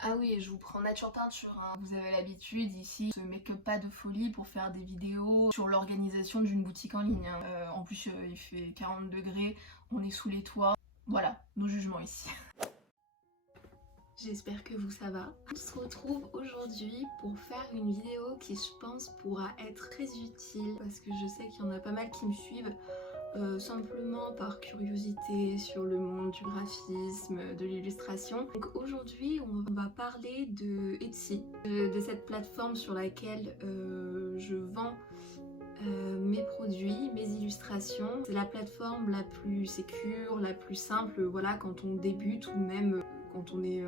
Ah oui, et je vous prends nature peinture, hein. Vous avez l'habitude ici, on se make-up pas de folie pour faire des vidéos sur l'organisation d'une boutique en ligne, hein. En plus, il fait 40 degrés, on est sous les toits. Voilà, nos jugements ici. J'espère que ça va. On se retrouve aujourd'hui pour faire une vidéo qui, je pense, pourra être très utile parce que je sais qu'il y en a pas mal qui me suivent simplement par curiosité sur le monde du graphisme, de l'illustration. Donc aujourd'hui, on va parler de Etsy, de cette plateforme sur laquelle je vends mes produits, mes illustrations. C'est la plateforme la plus sécure, la plus simple, voilà, quand on débute ou même quand on est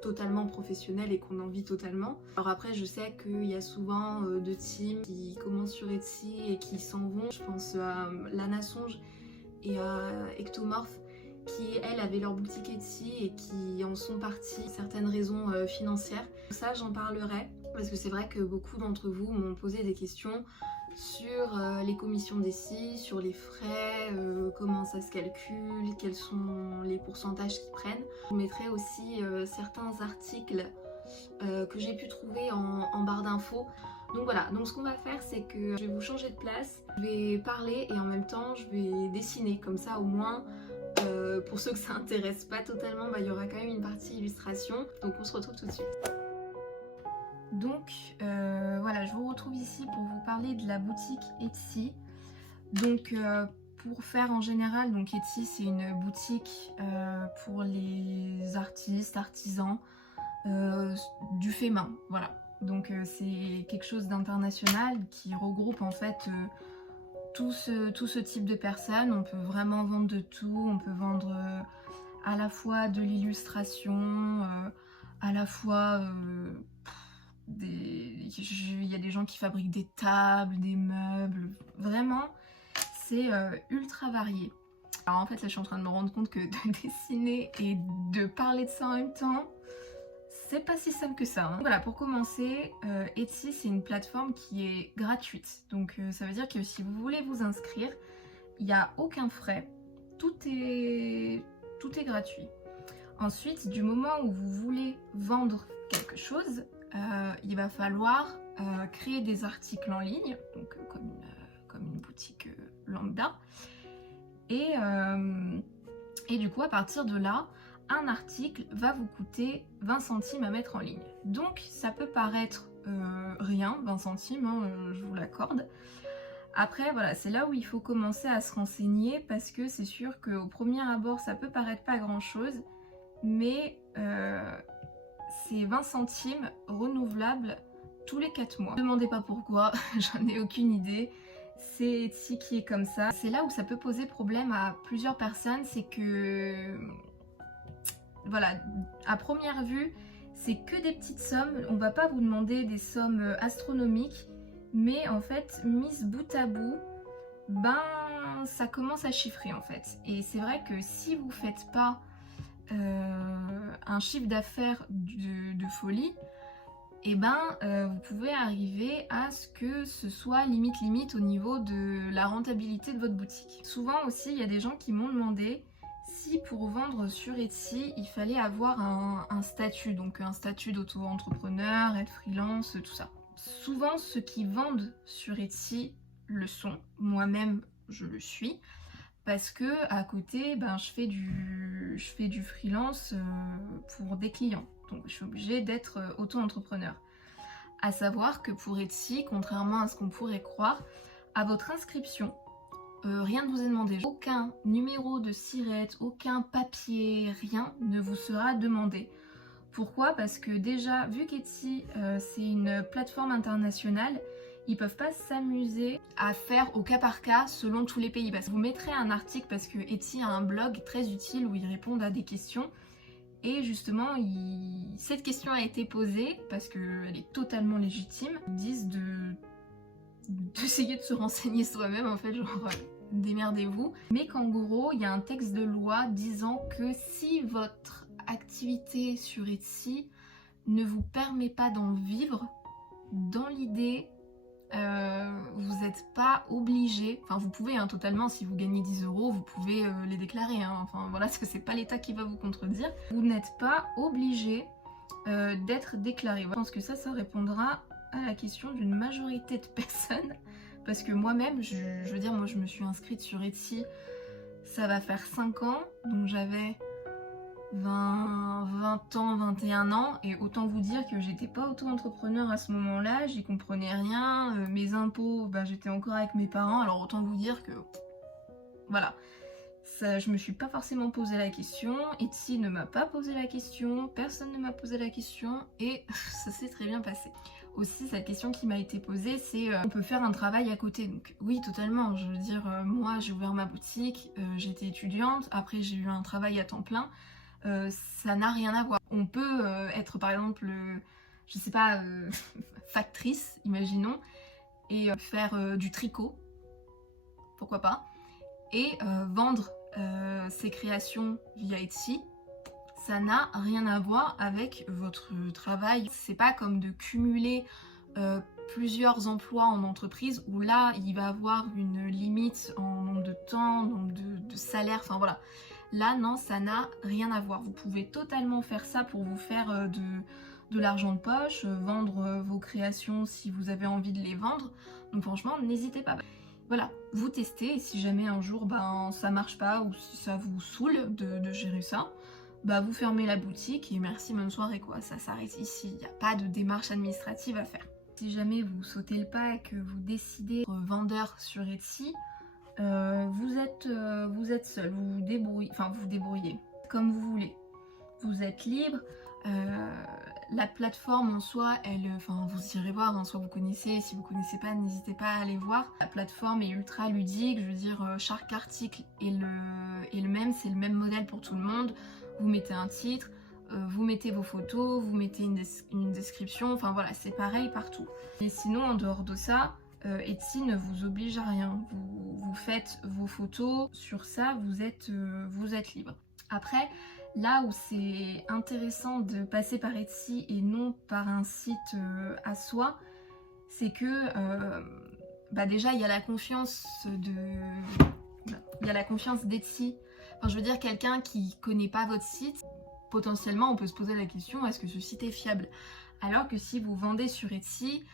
totalement professionnel et qu'on en vit totalement. Alors après, je sais qu'il y a souvent de teams qui commencent sur Etsy et qui s'en vont. Je pense à Lana Songe et à Ectomorph qui, elles, avaient leur boutique Etsy et qui en sont parties pour certaines raisons financières. Ça, j'en parlerai parce que c'est vrai que beaucoup d'entre vous m'ont posé des questions sur les commissions d'Etsy, sur les frais, comment ça se calcule, quels sont les pourcentages qu'ils prennent. Je vous mettrai aussi certains articles que j'ai pu trouver en barre d'infos. Donc voilà, donc ce qu'on va faire, c'est que je vais vous changer de place, je vais parler et en même temps je vais dessiner, comme ça au moins pour ceux que ça intéresse pas totalement, il y aura quand même une partie illustration. Donc on se retrouve tout de suite. Donc voilà, je vous retrouve ici pour vous parler de la boutique Etsy. Donc pour faire en général, donc Etsy c'est une boutique pour les artistes, artisans, du fait main, voilà. Donc c'est quelque chose d'international qui regroupe en fait tout ce type de personnes. On peut vraiment vendre de tout, on peut vendre à la fois de l'illustration, à la fois il y a des gens qui fabriquent des tables, des meubles, vraiment c'est ultra varié. Alors en fait là je suis en train de me rendre compte que de dessiner et de parler de ça en même temps, c'est pas si simple que ça, hein. Voilà, pour commencer, Etsy c'est une plateforme qui est gratuite, donc ça veut dire que si vous voulez vous inscrire, il n'y a aucun frais, tout est gratuit. Ensuite, du moment où vous voulez vendre quelque chose, il va falloir créer des articles en ligne, donc comme une boutique lambda, et du coup à partir de là, un article va vous coûter 20 centimes à mettre en ligne. Donc ça peut paraître rien, 20 centimes, hein, je vous l'accorde. Après voilà, c'est là où il faut commencer à se renseigner parce que c'est sûr qu'au premier abord ça peut paraître pas grand chose, mais c'est 20 centimes renouvelables tous les 4 mois. Ne me demandez pas pourquoi, j'en ai aucune idée. C'est Etsy qui est comme ça. C'est là où ça peut poser problème à plusieurs personnes, c'est que voilà, à première vue, c'est que des petites sommes. On va pas vous demander des sommes astronomiques, mais en fait, mises bout à bout, ben ça commence à chiffrer en fait. Et c'est vrai que si vous faites pas un chiffre d'affaires de folie, et ben vous pouvez arriver à ce que ce soit limite au niveau de la rentabilité de votre boutique. Souvent aussi, il y a des gens qui m'ont demandé si pour vendre sur Etsy, il fallait avoir un statut, donc un statut d'auto-entrepreneur, être freelance, tout ça. Souvent, ceux qui vendent sur Etsy le sont. Moi-même, je le suis. Parce que à côté, ben, je fais du freelance pour des clients. Donc je suis obligée d'être auto-entrepreneur. À savoir que pour Etsy, contrairement à ce qu'on pourrait croire, à votre inscription, rien ne vous est demandé. Aucun numéro de SIRET, aucun papier, rien ne vous sera demandé. Pourquoi? Parce que déjà, vu qu'Etsy c'est une plateforme internationale, ils peuvent pas s'amuser à faire au cas par cas selon tous les pays. Parce que vous mettrez un article parce que Etsy a un blog très utile où ils répondent à des questions. Et justement, cette question a été posée parce qu'elle est totalement légitime. Ils disent d'essayer de se renseigner soi-même, en fait, genre démerdez-vous. Mais qu'en gros, il y a un texte de loi disant que si votre activité sur Etsy ne vous permet pas d'en vivre, dans l'idée, vous n'êtes pas obligé, enfin vous pouvez totalement, si vous gagnez 10 €, vous pouvez les déclarer, enfin voilà, parce que c'est pas l'État qui va vous contredire. Vous n'êtes pas obligé d'être déclaré. Je pense que ça répondra à la question d'une majorité de personnes. Parce que moi-même, je veux dire, moi je me suis inscrite sur Etsy, ça va faire 5 ans, donc j'avais 20 ans, 21 ans, et autant vous dire que j'étais pas auto-entrepreneur à ce moment-là, j'y comprenais rien, mes impôts, bah, j'étais encore avec mes parents, alors autant vous dire que, voilà, ça, je me suis pas forcément posé la question, Etsy ne m'a pas posé la question, personne ne m'a posé la question, et ça s'est très bien passé. Aussi, cette question qui m'a été posée, c'est on peut faire un travail à côté. Donc oui, totalement, je veux dire, moi j'ai ouvert ma boutique, j'étais étudiante, après j'ai eu un travail à temps plein, ça n'a rien à voir. On peut être par exemple, je sais pas, factrice, imaginons, et faire du tricot, pourquoi pas, et vendre ses créations via Etsy. Ça n'a rien à voir avec votre travail. C'est pas comme de cumuler plusieurs emplois en entreprise où là il va avoir une limite en nombre de temps, nombre de salaire, enfin voilà. Là non, ça n'a rien à voir. Vous pouvez totalement faire ça pour vous faire de l'argent de poche, vendre vos créations si vous avez envie de les vendre. Donc franchement, n'hésitez pas. Voilà, vous testez et si jamais un jour ben, ça marche pas ou si ça vous saoule de gérer ça, bah vous fermez la boutique et merci, bonne soirée quoi, ça s'arrête ici, il n'y a pas de démarche administrative à faire. Si jamais vous sautez le pas et que vous décidez d'être vendeur sur Etsy, vous êtes seul, vous vous débrouillez comme vous voulez. Vous êtes libre, la plateforme en soi, vous irez voir, hein, soit vous connaissez, si vous connaissez pas, n'hésitez pas à aller voir. La plateforme est ultra ludique, je veux dire, chaque article est le même, c'est le même modèle pour tout le monde. Vous mettez un titre, vous mettez vos photos, vous mettez une description, enfin voilà, c'est pareil partout. Et sinon, en dehors de ça, Etsy ne vous oblige à rien. Vous faites vos photos, sur ça, vous êtes libre. Après, là où c'est intéressant de passer par Etsy et non par un site à soi, c'est que déjà il y a la confiance d'Etsy. Enfin, je veux dire, quelqu'un qui connaît pas votre site, potentiellement on peut se poser la question, est-ce que ce site est fiable? Alors que si vous vendez sur Etsy,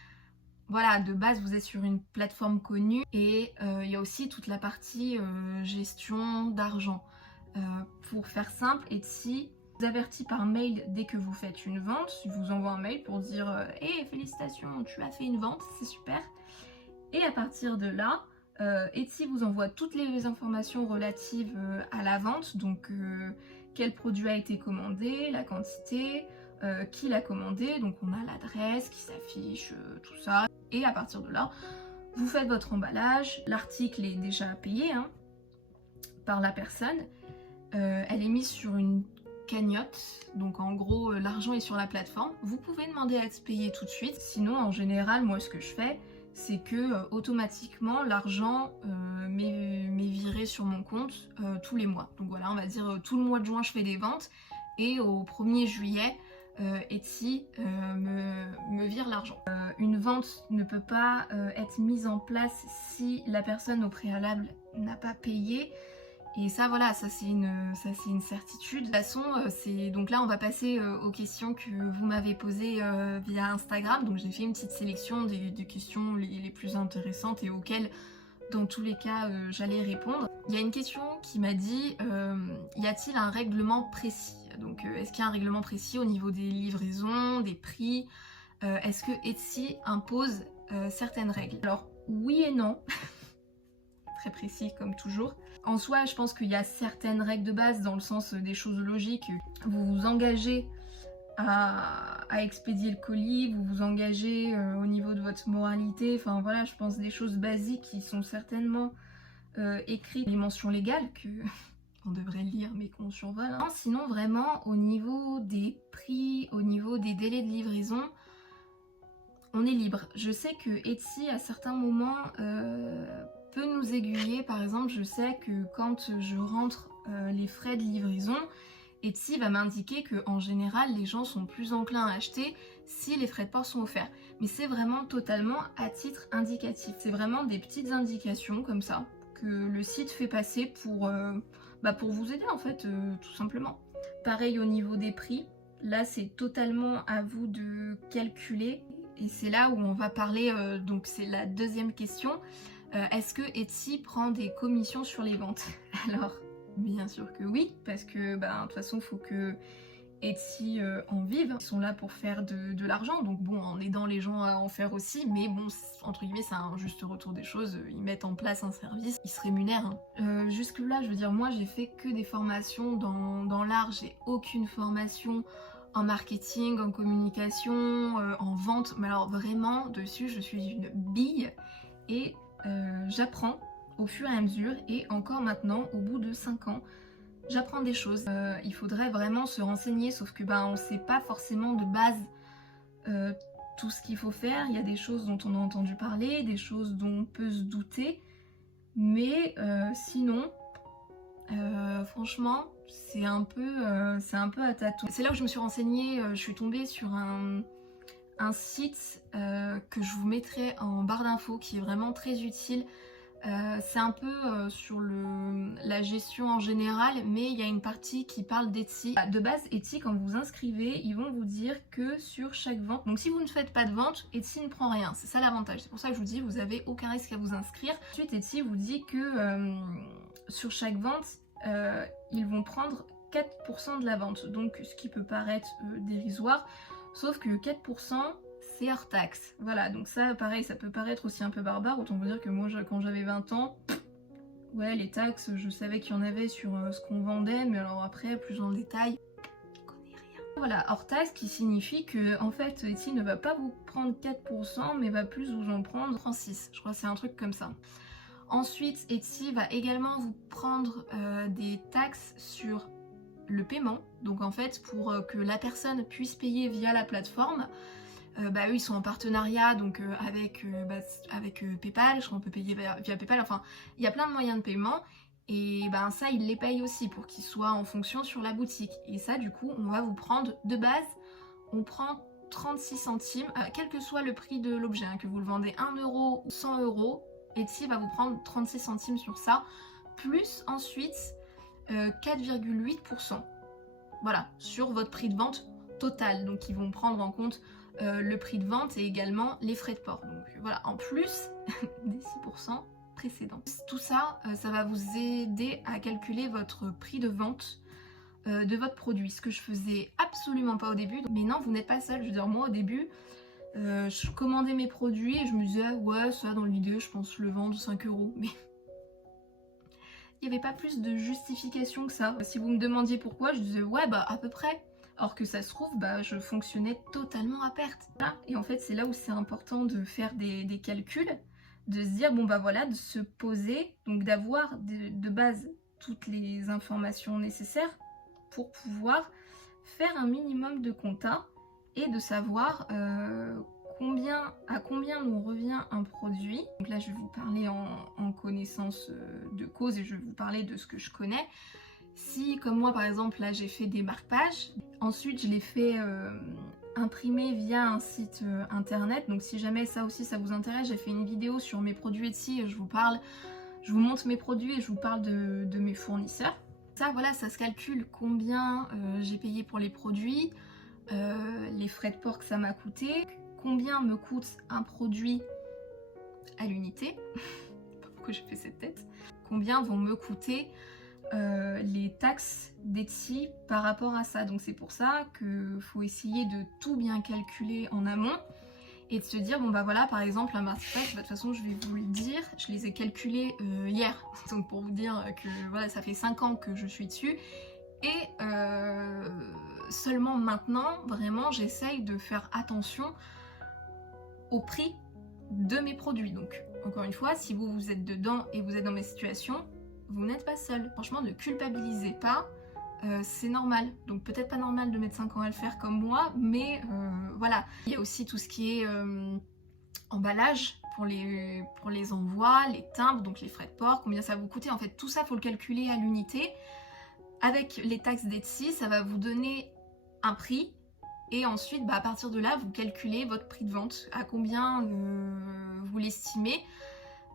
voilà, de base vous êtes sur une plateforme connue et il y a aussi toute la partie gestion d'argent. Pour faire simple, Etsy vous avertit par mail dès que vous faites une vente, il vous envoie un mail pour dire hey, félicitations, tu as fait une vente, c'est super. Et à partir de là, Etsy vous envoie toutes les informations relatives à la vente, donc quel produit a été commandé, la quantité, qui l'a commandé, donc on a l'adresse qui s'affiche, tout ça. Et à partir de là, vous faites votre emballage, l'article est déjà payé hein, par la personne, elle est mise sur une cagnotte, donc en gros l'argent est sur la plateforme. Vous pouvez demander à être payé tout de suite, sinon en général moi ce que je fais, c'est que automatiquement l'argent m'est viré sur mon compte tous les mois. Donc voilà, on va dire tout le mois de juin je fais des ventes et au 1er juillet Etsy me vire l'argent. Une vente ne peut pas être mise en place si la personne au préalable n'a pas payé. Et ça voilà, ça c'est une certitude. De toute façon, donc là on va passer aux questions que vous m'avez posées via Instagram. Donc j'ai fait une petite sélection des questions les plus intéressantes et auxquelles dans tous les cas j'allais répondre. Il y a une question qui m'a dit y a-t-il un règlement précis? Donc est-ce qu'il y a un règlement précis au niveau des livraisons, des prix? Est-ce que Etsy impose certaines règles? Alors oui et non. Très précis comme toujours. En soi, je pense qu'il y a certaines règles de base dans le sens des choses logiques. Vous vous engagez à expédier le colis, vous vous engagez au niveau de votre moralité. Enfin voilà, je pense des choses basiques qui sont certainement écrites, des mentions légales que on devrait lire mais qu'on survole. Hein. Sinon vraiment au niveau des prix, au niveau des délais de livraison, on est libre. Je sais que Etsy à certains moments peut nous aiguiller. Par exemple, je sais que quand je rentre les frais de livraison, Etsy va m'indiquer que en général les gens sont plus enclins à acheter si les frais de port sont offerts. Mais c'est vraiment totalement à titre indicatif. C'est vraiment des petites indications comme ça que le site fait passer pour vous aider en fait, tout simplement. Pareil au niveau des prix. Là, c'est totalement à vous de calculer. Et c'est là où on va parler, donc c'est la deuxième question. Est-ce que Etsy prend des commissions sur les ventes? Alors, bien sûr que oui, parce que de toute façon, il faut que Etsy en vive. Ils sont là pour faire de l'argent, donc bon, en aidant les gens à en faire aussi, mais bon, entre guillemets, c'est un juste retour des choses. Ils mettent en place un service, ils se rémunèrent. Hein. Jusque là, je veux dire, moi, j'ai fait que des formations dans l'art. J'ai aucune formation en marketing, en communication, en vente, mais alors vraiment, dessus, je suis une bille et j'apprends au fur et à mesure, et encore maintenant, au bout de 5 ans, j'apprends des choses. Il faudrait vraiment se renseigner, sauf que on sait pas forcément de base tout ce qu'il faut faire. Il y a des choses dont on a entendu parler, des choses dont on peut se douter, mais sinon, franchement, c'est un peu à tâtons. C'est là où je me suis renseignée, je suis tombée sur un site que je vous mettrai en barre d'infos, qui est vraiment très utile. C'est un peu sur la gestion en général, mais il y a une partie qui parle d'Etsy. De base, Etsy, quand vous vous inscrivez, ils vont vous dire que sur chaque vente, donc si vous ne faites pas de vente, Etsy ne prend rien, c'est ça l'avantage. C'est pour ça que je vous dis, vous n'avez aucun risque à vous inscrire. Ensuite, Etsy vous dit que sur chaque vente, ils vont prendre 4% de la vente, donc ce qui peut paraître dérisoire, sauf que 4%, c'est hors taxe. Voilà, donc ça, pareil, ça peut paraître aussi un peu barbare. Autant vous dire que moi, quand j'avais 20 ans, ouais, les taxes, je savais qu'il y en avait sur ce qu'on vendait, mais alors après, plus dans le détail, je connais rien. Voilà, hors taxe, qui signifie que, en fait, Etsy ne va pas vous prendre 4%, mais va plus vous en prendre 36. Je crois que c'est un truc comme ça. Ensuite, Etsy va également vous prendre des taxes sur le paiement. Donc en fait, pour que la personne puisse payer via la plateforme, eux ils sont en partenariat donc avec PayPal, je crois qu'on peut payer via PayPal, enfin il y a plein de moyens de paiement, et ça ils les payent aussi pour qu'ils soient en fonction sur la boutique. Et ça du coup on va vous prendre de base, on prend 36 centimes, quel que soit le prix de l'objet, hein, que vous le vendez 1 euro ou 100 euros, Etsy va vous prendre 36 centimes sur ça, plus ensuite 4,8%, voilà, sur votre prix de vente total. Donc ils vont prendre en compte le prix de vente et également les frais de port. Donc voilà, en plus des 6% précédents. Tout ça, ça va vous aider à calculer votre prix de vente de votre produit. Ce que je faisais absolument pas au début. Mais non, vous n'êtes pas seul. Je veux dire, moi au début, je commandais mes produits et je me disais, ouais, ça dans l'idée, je pense le vendre 5 euros. Mais il n'y avait pas plus de justification que ça. Si vous me demandiez pourquoi, je disais, ouais, à peu près. Or que ça se trouve, je fonctionnais totalement à perte. Voilà. Et en fait, c'est là où c'est important de faire des calculs, de se dire, voilà, de se poser, donc d'avoir de base toutes les informations nécessaires pour pouvoir faire un minimum de compta et de savoir à combien nous revient un produit. Donc là, je vais vous parler en connaissance de cause et je vais vous parler de ce que je connais. Si, comme moi par exemple, là j'ai fait des marque-pages, ensuite je les fais imprimer via un site internet, donc si jamais ça aussi ça vous intéresse, j'ai fait une vidéo sur mes produits Etsy, je vous montre mes produits et je vous parle de mes fournisseurs. Ça voilà, ça se calcule combien j'ai payé pour les produits, les frais de port que ça m'a coûté, combien me coûte un produit à l'unité, pourquoi j'ai fait cette tête, combien vont me coûter les taxes d'Etsy par rapport à ça. Donc c'est pour ça qu'il faut essayer de tout bien calculer en amont et de se dire voilà, par exemple un marque-page, de toute façon je vais vous le dire, je les ai calculés hier, donc pour vous dire que voilà, ça fait 5 ans que je suis dessus et seulement maintenant vraiment j'essaye de faire attention au prix de mes produits. Donc encore une fois, si vous êtes dedans et vous êtes dans mes situations, vous n'êtes pas seul. Franchement, ne culpabilisez pas, c'est normal. Donc peut-être pas normal de mettre 5 ans à le faire comme moi, mais voilà. Il y a aussi tout ce qui est emballage pour les envois, les timbres, donc les frais de port, combien ça va vous coûter. En fait, tout ça, il faut le calculer à l'unité. Avec les taxes d'Etsy, ça va vous donner un prix. Et ensuite, à partir de là, vous calculez votre prix de vente, à combien vous l'estimez.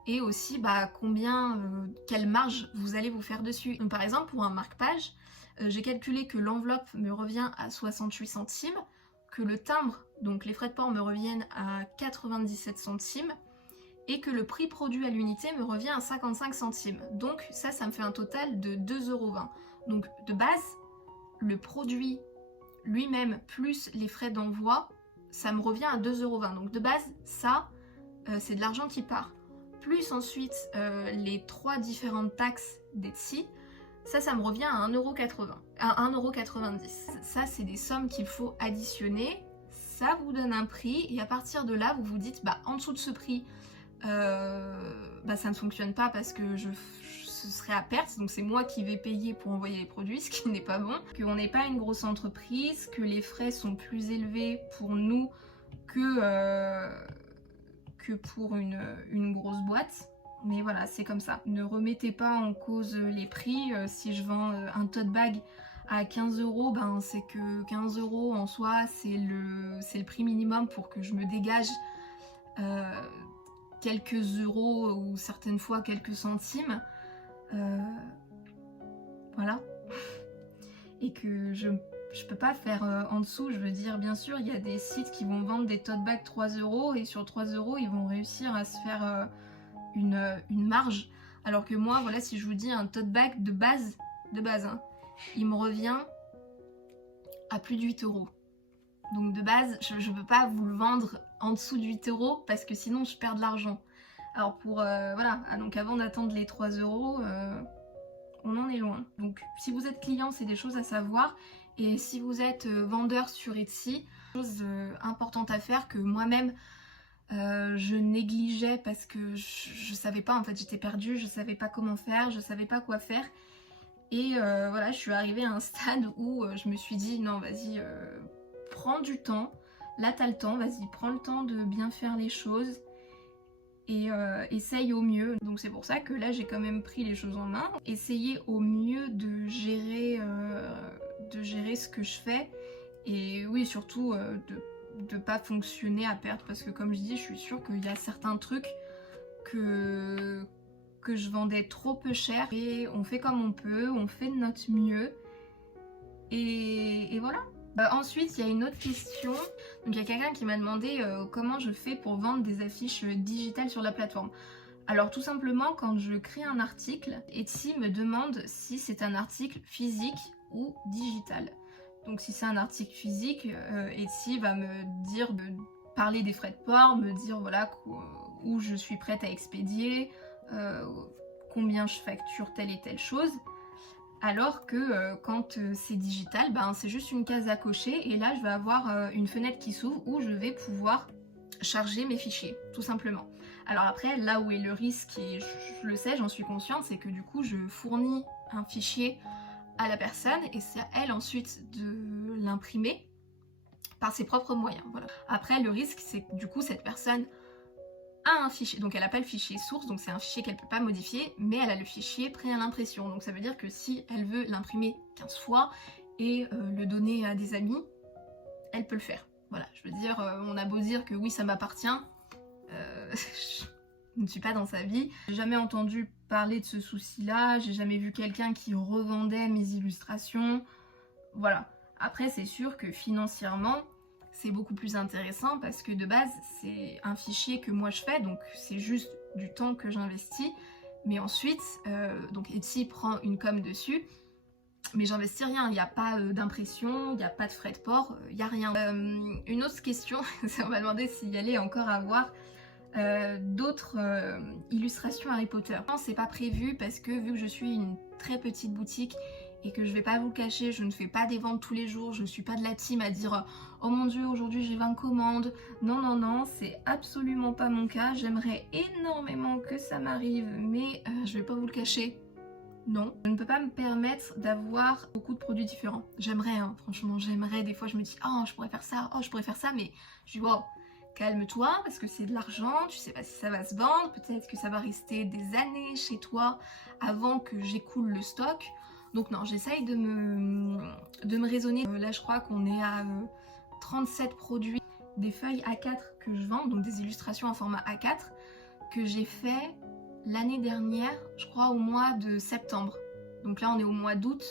Et aussi combien, quelle marge vous allez vous faire dessus. Donc par exemple pour un marque-page, J'ai calculé que l'enveloppe me revient à 68 centimes, que le timbre, donc les frais de port, me reviennent à 97 centimes, et que le prix produit à l'unité me revient à 55 centimes. Donc ça me fait un total de 2,20 €. Donc de base, le produit lui-même plus les frais d'envoi, ça me revient à 2,20 €. Donc de base, ça, c'est de l'argent qui part. Plus ensuite les 3 différentes taxes d'Etsy, ça me revient à 1,80 €, à 1,90 €. Ça, c'est des sommes qu'il faut additionner. Ça vous donne un prix et à partir de là, vous vous dites, bah en dessous de ce prix, ça ne fonctionne pas parce que ce serait à perte, donc c'est moi qui vais payer pour envoyer les produits, ce qui n'est pas bon, qu'on n'est pas une grosse entreprise, que les frais sont plus élevés pour nous que pour une grosse boîte. Mais voilà, c'est comme ça. Ne remettez pas en cause les prix. Si je vends un tote bag à 15 €, ben c'est que 15 € en soi, c'est le prix minimum pour que je me dégage quelques euros ou certaines fois quelques centimes. Voilà. Et que je peux pas faire en dessous. Je veux dire, bien sûr, il y a des sites qui vont vendre des tote bags 3 € et sur 3 € ils vont réussir à se faire une marge. Alors que moi, voilà, si je vous dis un tote bag de base hein, il me revient à plus de 8 €. Donc de base, je peux pas vous le vendre en dessous de 8 € parce que sinon je perds de l'argent. Alors pour, voilà, donc avant d'attendre les 3 €, on en est loin. Donc si vous êtes client, c'est des choses à savoir. Et si vous êtes vendeur sur Etsy, chose importante à faire que moi-même je négligeais parce que je savais pas, en fait j'étais perdue, je savais pas comment faire, je savais pas quoi faire. Et voilà, je suis arrivée à un stade où je me suis dit non vas-y, prends du temps, là t'as le temps, vas-y prends le temps de bien faire les choses et essaye au mieux. Donc c'est pour ça que là j'ai quand même pris les choses en main, essayer au mieux de gérer ce que je fais et oui surtout de pas fonctionner à perte parce que comme je dis je suis sûre qu'il y a certains trucs que je vendais trop peu cher et on fait comme on peut, on fait de notre mieux et voilà. Ensuite, il y a une autre question. Donc, il y a quelqu'un qui m'a demandé comment je fais pour vendre des affiches digitales sur la plateforme. Alors, tout simplement, quand je crée un article, Etsy me demande si c'est un article physique ou digital. Donc, si c'est un article physique, Etsy va me dire de parler des frais de port, me dire voilà où je suis prête à expédier, combien je facture telle et telle chose. Alors que quand c'est digital, c'est juste une case à cocher et là je vais avoir une fenêtre qui s'ouvre où je vais pouvoir charger mes fichiers, tout simplement. Alors après, là où est le risque, et je le sais, j'en suis consciente, c'est que du coup je fournis un fichier à la personne et c'est à elle ensuite de l'imprimer par ses propres moyens. Voilà. Après, le risque, c'est que du coup cette personne a un fichier, donc elle n'a pas le fichier source, donc c'est un fichier qu'elle ne peut pas modifier, mais elle a le fichier prêt à l'impression. Donc ça veut dire que si elle veut l'imprimer 15 fois et le donner à des amis, elle peut le faire. Voilà, je veux dire, on a beau dire que oui, ça m'appartient, je ne suis pas dans sa vie. J'ai jamais entendu parler de ce souci-là, j'ai jamais vu quelqu'un qui revendait mes illustrations. Voilà. Après, c'est sûr que financièrement, c'est beaucoup plus intéressant parce que de base c'est un fichier que moi je fais, donc c'est juste du temps que j'investis, mais ensuite donc Etsy prend une com dessus, mais j'investis rien, il n'y a pas d'impression, il n'y a pas de frais de port, il n'y a rien. Une autre question, on m'a demandé s'il y allait encore avoir d'autres illustrations Harry Potter. Non, c'est pas prévu parce que vu que je suis une très petite boutique et que je vais pas vous le cacher, je ne fais pas des ventes tous les jours, je suis pas de la team à dire oh mon dieu aujourd'hui j'ai 20 commandes. Non non non, c'est absolument pas mon cas. J'aimerais énormément que ça m'arrive, mais je vais pas vous le cacher, non. Je ne peux pas me permettre d'avoir beaucoup de produits différents. J'aimerais, hein, franchement j'aimerais, des fois je me dis oh je pourrais faire ça, oh je pourrais faire ça, mais je dis wow, calme-toi parce que c'est de l'argent, tu sais pas si ça va se vendre, peut-être que ça va rester des années chez toi avant que j'écoule le stock. Donc non, j'essaye de me raisonner. Là, je crois qu'on est à 37 produits, des feuilles A4 que je vends, donc des illustrations en format A4, que j'ai fait l'année dernière, je crois au mois de septembre. Donc là, on est au mois d'août.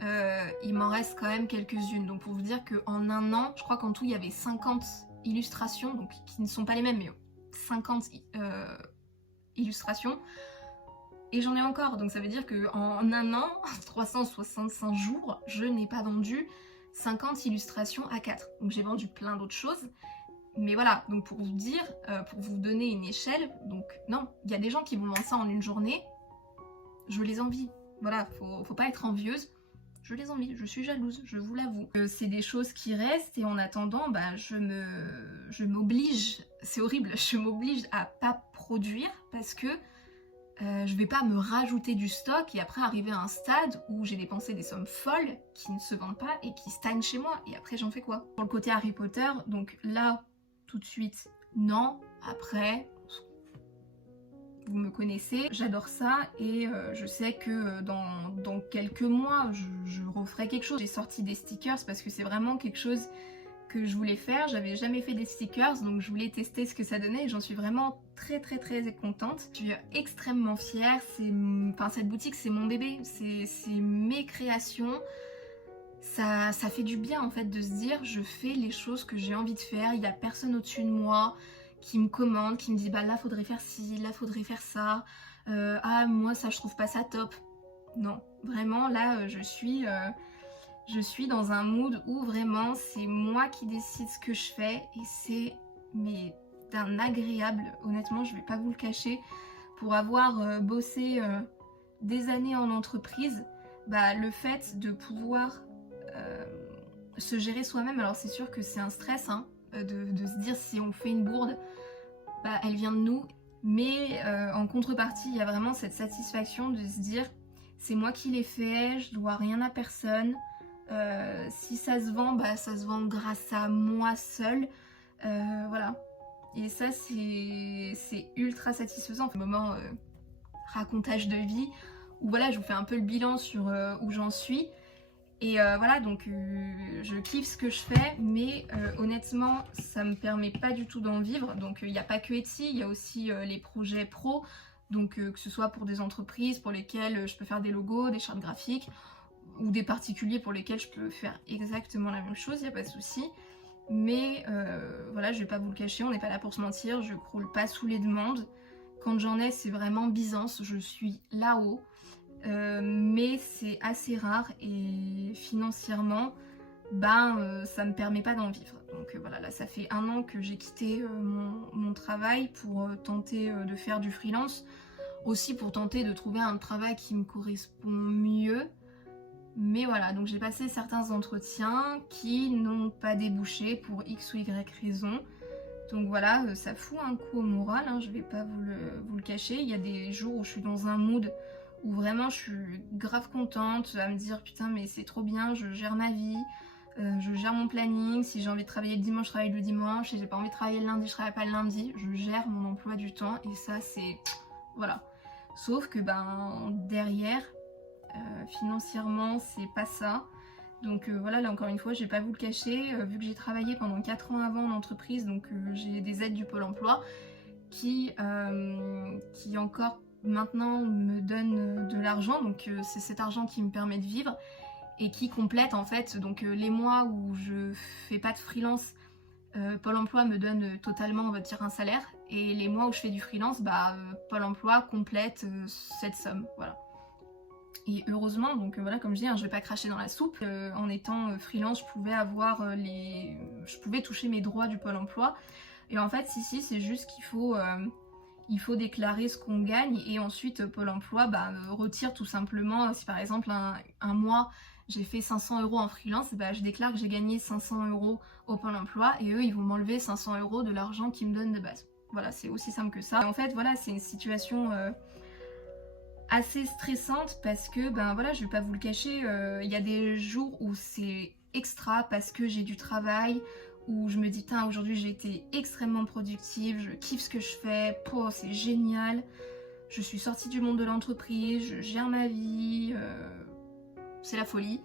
il m'en reste quand même quelques-unes. Donc pour vous dire qu'en un an, je crois qu'en tout il y avait 50 illustrations, donc qui ne sont pas les mêmes, mais 50 illustrations. Et j'en ai encore, donc ça veut dire qu'en un an, 365 jours, je n'ai pas vendu 50 illustrations A4. Donc j'ai vendu plein d'autres choses. Mais voilà, donc pour vous dire, pour vous donner une échelle, donc non, il y a des gens qui vont vendre ça en une journée, je les envie. Voilà, faut pas être envieuse, je les envie, je suis jalouse, je vous l'avoue. C'est des choses qui restent et en attendant, bah, je m'oblige, c'est horrible, je m'oblige à pas produire parce que je vais pas me rajouter du stock et après arriver à un stade où j'ai dépensé des sommes folles qui ne se vendent pas et qui stagnent chez moi. Et après, j'en fais quoi? Pour le côté Harry Potter, donc là, tout de suite, non. Après, vous me connaissez, j'adore ça et je sais que dans quelques mois, je referai quelque chose. J'ai sorti des stickers parce que c'est vraiment quelque chose que je voulais faire. J'avais jamais fait des stickers, donc je voulais tester ce que ça donnait et j'en suis vraiment très contente. Je suis extrêmement fière. Cette boutique, c'est mon bébé, c'est mes créations. Ça fait du bien en fait de se dire je fais les choses que j'ai envie de faire, il n'y a personne au-dessus de moi qui me commande, qui me dit bah là faudrait faire ci, là faudrait faire ça, ah moi ça je trouve pas ça top. Non, vraiment là je suis dans un mood où vraiment c'est moi qui décide ce que je fais et c'est mais d'un agréable, honnêtement je vais pas vous le cacher, pour avoir bossé des années en entreprise, bah le fait de pouvoir se gérer soi-même, alors c'est sûr que c'est un stress hein, de se dire si on fait une bourde, bah elle vient de nous, mais en contrepartie il y a vraiment cette satisfaction de se dire c'est moi qui l'ai fait, je dois rien à personne, si ça se vend, bah ça se vend grâce à moi seule, voilà. Et ça c'est ultra satisfaisant. Un moment racontage de vie où voilà je vous fais un peu le bilan sur où j'en suis. Et voilà, donc je kiffe ce que je fais, mais honnêtement, ça me permet pas du tout d'en vivre. Donc il n'y a pas que Etsy, il y a aussi les projets pro, donc que ce soit pour des entreprises pour lesquelles je peux faire des logos, des chartes graphiques, ou des particuliers pour lesquels je peux faire exactement la même chose, il n'y a pas de souci. Mais voilà, je vais pas vous le cacher, on n'est pas là pour se mentir, je croule pas sous les demandes. Quand j'en ai, c'est vraiment Byzance, je suis là-haut. Mais c'est assez rare et financièrement ça me permet pas d'en vivre. Donc voilà, là ça fait un an que j'ai quitté mon travail pour tenter de faire du freelance, aussi pour tenter de trouver un travail qui me correspond mieux. Mais voilà, donc j'ai passé certains entretiens qui n'ont pas débouché pour X ou Y raison. Donc voilà, ça fout un coup au moral, hein, je vais pas vous le cacher. Il y a des jours où je suis dans un mood où vraiment je suis grave contente à me dire putain mais c'est trop bien, je gère ma vie, je gère mon planning, si j'ai envie de travailler le dimanche, je travaille le dimanche, si j'ai pas envie de travailler le lundi, je travaille pas le lundi, je gère mon emploi du temps et ça c'est... voilà. Sauf que derrière, financièrement c'est pas ça. Donc voilà, là encore une fois, je vais pas vous le cacher, vu que j'ai travaillé pendant 4 ans avant en entreprise, donc j'ai des aides du Pôle emploi qui encore maintenant me donne de l'argent, donc c'est cet argent qui me permet de vivre et qui complète en fait donc les mois où je fais pas de freelance, Pôle emploi me donne totalement on va dire un salaire, et les mois où je fais du freelance, Pôle emploi complète cette somme, voilà. Et heureusement, donc voilà, comme je dis, hein, je vais pas cracher dans la soupe. En étant freelance, je pouvais toucher mes droits du Pôle emploi. Et en fait, si, c'est juste qu'il faut déclarer ce qu'on gagne et ensuite Pôle emploi retire tout simplement. Si par exemple un mois j'ai fait 500 € en freelance, je déclare que j'ai gagné 500 € au Pôle emploi et eux ils vont m'enlever 500 € de l'argent qu'ils me donnent de base. Voilà, c'est aussi simple que ça. Et en fait, voilà, c'est une situation assez stressante parce que voilà, je vais pas vous le cacher, il y a des jours où c'est extra parce que j'ai du travail, où je me dis putain aujourd'hui j'ai été extrêmement productive, je kiffe ce que je fais, c'est génial, je suis sortie du monde de l'entreprise, je gère ma vie, c'est la folie.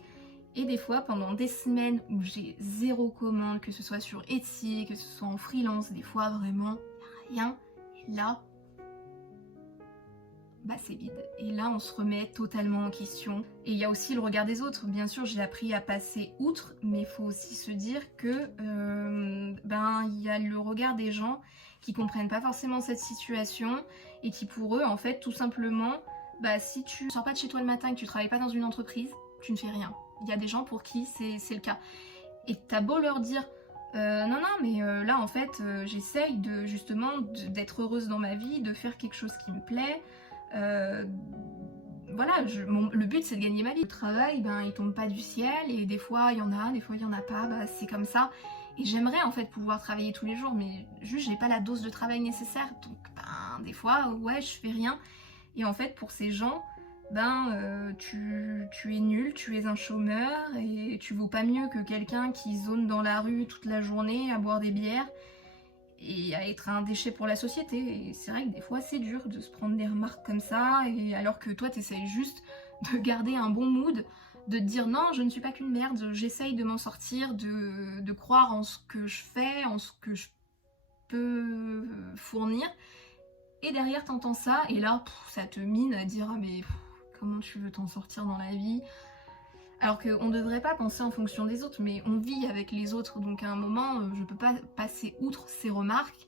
Et des fois pendant des semaines où j'ai zéro commande, que ce soit sur Etsy, que ce soit en freelance, des fois vraiment y a rien, et là bah c'est vide. Et là, on se remet totalement en question. Et il y a aussi le regard des autres. Bien sûr, j'ai appris à passer outre, mais il faut aussi se dire que ben il y a le regard des gens qui comprennent pas forcément cette situation et qui pour eux, en fait, tout simplement, bah si tu sors pas de chez toi le matin et que tu travailles pas dans une entreprise, tu ne fais rien. Il y a des gens pour qui c'est le cas. Et t'as beau leur dire non, non, mais là en fait, j'essaye de justement d'être heureuse dans ma vie, de faire quelque chose qui me plaît. Voilà, le but c'est de gagner ma vie. Le travail, ben il tombe pas du ciel et des fois il y en a, des fois il y en a pas, bah, c'est comme ça. Et j'aimerais en fait pouvoir travailler tous les jours, mais juste j'ai pas la dose de travail nécessaire. Donc ben des fois, ouais, je fais rien. Et en fait pour ces gens, ben tu es nul, tu es un chômeur et tu vaux pas mieux que quelqu'un qui zone dans la rue toute la journée à boire des bières et à être un déchet pour la société. Et c'est vrai que des fois c'est dur de se prendre des remarques comme ça, et alors que toi t'essayes juste de garder un bon mood, de te dire non, je ne suis pas qu'une merde, j'essaye de m'en sortir, de croire en ce que je fais, en ce que je peux fournir. Et derrière t'entends ça et là ça te mine à dire ah mais comment tu veux t'en sortir dans la vie? Alors qu'on ne devrait pas penser en fonction des autres, mais on vit avec les autres, donc à un moment, je peux pas passer outre ces remarques.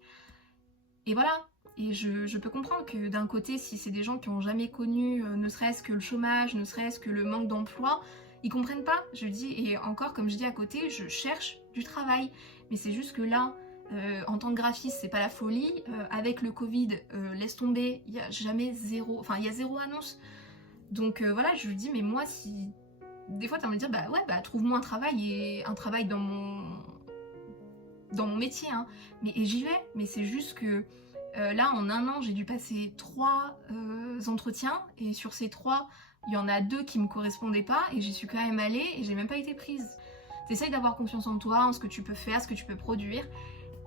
Et voilà. Et je peux comprendre que d'un côté, si c'est des gens qui n'ont jamais connu ne serait-ce que le chômage, ne serait-ce que le manque d'emploi, ils comprennent pas, je dis, et encore comme je dis à côté, je cherche du travail. Mais c'est juste que là, en tant que graphiste, c'est pas la folie. Avec le Covid, laisse tomber, il y a jamais zéro, enfin il y a zéro annonce. Donc voilà, je lui dis, mais moi si... Des fois, tu as envie de dire, bah ouais, bah trouve-moi un travail dans mon métier, hein. Mais et j'y vais, mais c'est juste que là, en un an, j'ai dû passer 3 entretiens, et sur ces 3, il y en a 2 qui me correspondaient pas, et j'y suis quand même allée, et j'ai même pas été prise. T'essayes d'avoir confiance en toi, en ce que tu peux faire, ce que tu peux produire,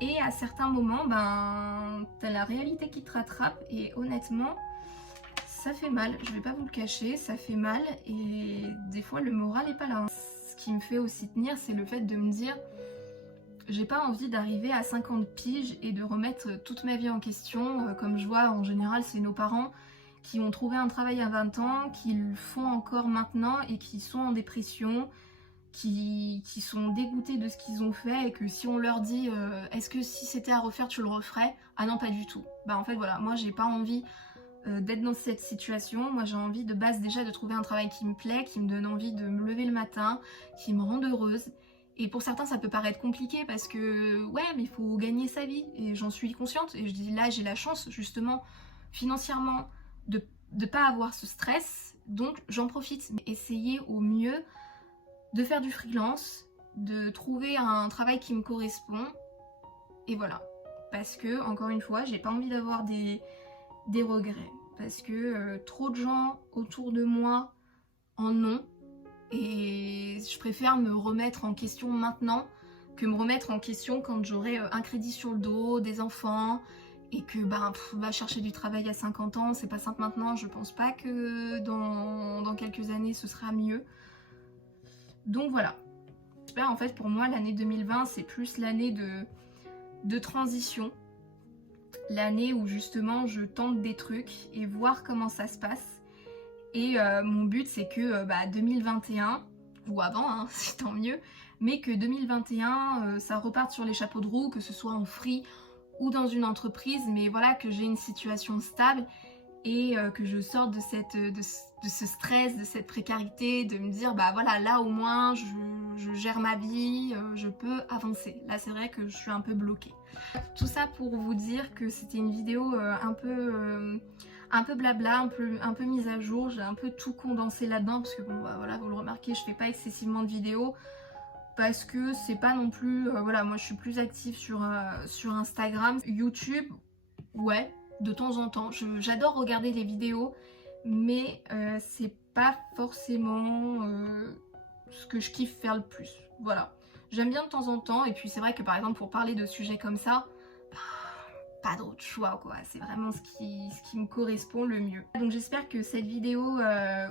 et à certains moments, ben, t'as la réalité qui te rattrape, et honnêtement, ça fait mal, je vais pas vous le cacher, ça fait mal, et des fois le moral est pas là. Ce qui me fait aussi tenir, c'est le fait de me dire, j'ai pas envie d'arriver à 50 piges et de remettre toute ma vie en question. Comme je vois en général, c'est nos parents qui ont trouvé un travail à 20 ans, qui le font encore maintenant et qui sont en dépression, qui sont dégoûtés de ce qu'ils ont fait, et que si on leur dit est-ce que si c'était à refaire tu le referais? Ah non, pas du tout. Bah en fait voilà, moi j'ai pas envie d'être dans cette situation. Moi j'ai envie de base déjà de trouver un travail qui me plaît, qui me donne envie de me lever le matin, qui me rende heureuse. Et pour certains ça peut paraître compliqué parce que ouais mais il faut gagner sa vie, et j'en suis consciente, et je dis là j'ai la chance justement financièrement de pas avoir ce stress, donc j'en profite. Mais essayer au mieux de faire du freelance, de trouver un travail qui me correspond, et voilà. Parce que encore une fois j'ai pas envie d'avoir des regrets, parce que trop de gens autour de moi en ont, et je préfère me remettre en question maintenant que me remettre en question quand j'aurai un crédit sur le dos, des enfants, et que bah, va chercher du travail à 50 ans, c'est pas simple maintenant, je pense pas que dans quelques années ce sera mieux. Donc voilà. J'espère, en fait pour moi l'année 2020 c'est plus l'année de transition, l'année où justement je tente des trucs et voir comment ça se passe. Et mon but c'est que 2021, ou avant, hein, c'est tant mieux, mais que 2021 ça reparte sur les chapeaux de roue, que ce soit en free ou dans une entreprise, mais voilà, que j'ai une situation stable, et que je sorte de ce stress, de cette précarité, de me dire bah voilà, là au moins je gère ma vie, je peux avancer. Là c'est vrai que je suis un peu bloquée. Tout ça pour vous dire que c'était une vidéo un peu blabla, un peu mise à jour. J'ai un peu tout condensé là-dedans parce que bon bah voilà, vous le remarquez, je fais pas excessivement de vidéos parce que c'est pas non plus voilà, moi je suis plus active sur Instagram, YouTube, ouais, de temps en temps. J'adore regarder les vidéos, mais c'est pas forcément ce que je kiffe faire le plus. Voilà. J'aime bien de temps en temps, et puis c'est vrai que par exemple pour parler de sujets comme ça, pas d'autre choix quoi, c'est vraiment ce qui me correspond le mieux. Donc j'espère que cette vidéo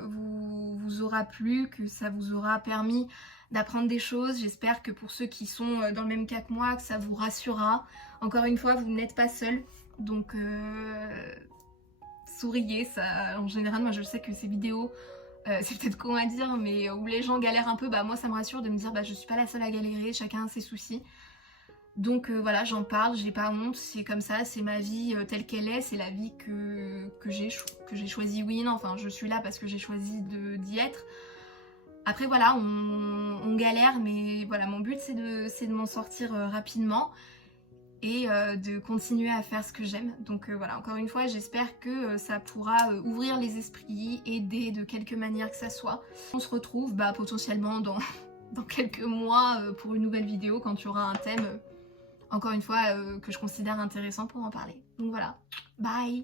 vous aura plu, que ça vous aura permis d'apprendre des choses. J'espère que pour ceux qui sont dans le même cas que moi, que ça vous rassurera. Encore une fois, vous n'êtes pas seul, donc souriez, ça, en général, moi je sais que ces vidéos, c'est peut-être con à dire, mais où les gens galèrent un peu, bah moi ça me rassure de me dire bah je suis pas la seule à galérer, chacun a ses soucis. Donc voilà, j'en parle, j'ai pas honte, c'est comme ça, c'est ma vie telle qu'elle est, c'est la vie que j'ai choisi, oui, non, enfin je suis là parce que j'ai choisi d'y être. Après voilà, on galère, mais voilà, mon but c'est de m'en sortir rapidement et de continuer à faire ce que j'aime. Donc voilà, encore une fois, j'espère que ça pourra ouvrir les esprits, aider de quelque manière que ça soit. On se retrouve bah, potentiellement dans, dans quelques mois pour une nouvelle vidéo quand tu auras un thème, encore une fois, que je considère intéressant pour en parler. Donc voilà, bye!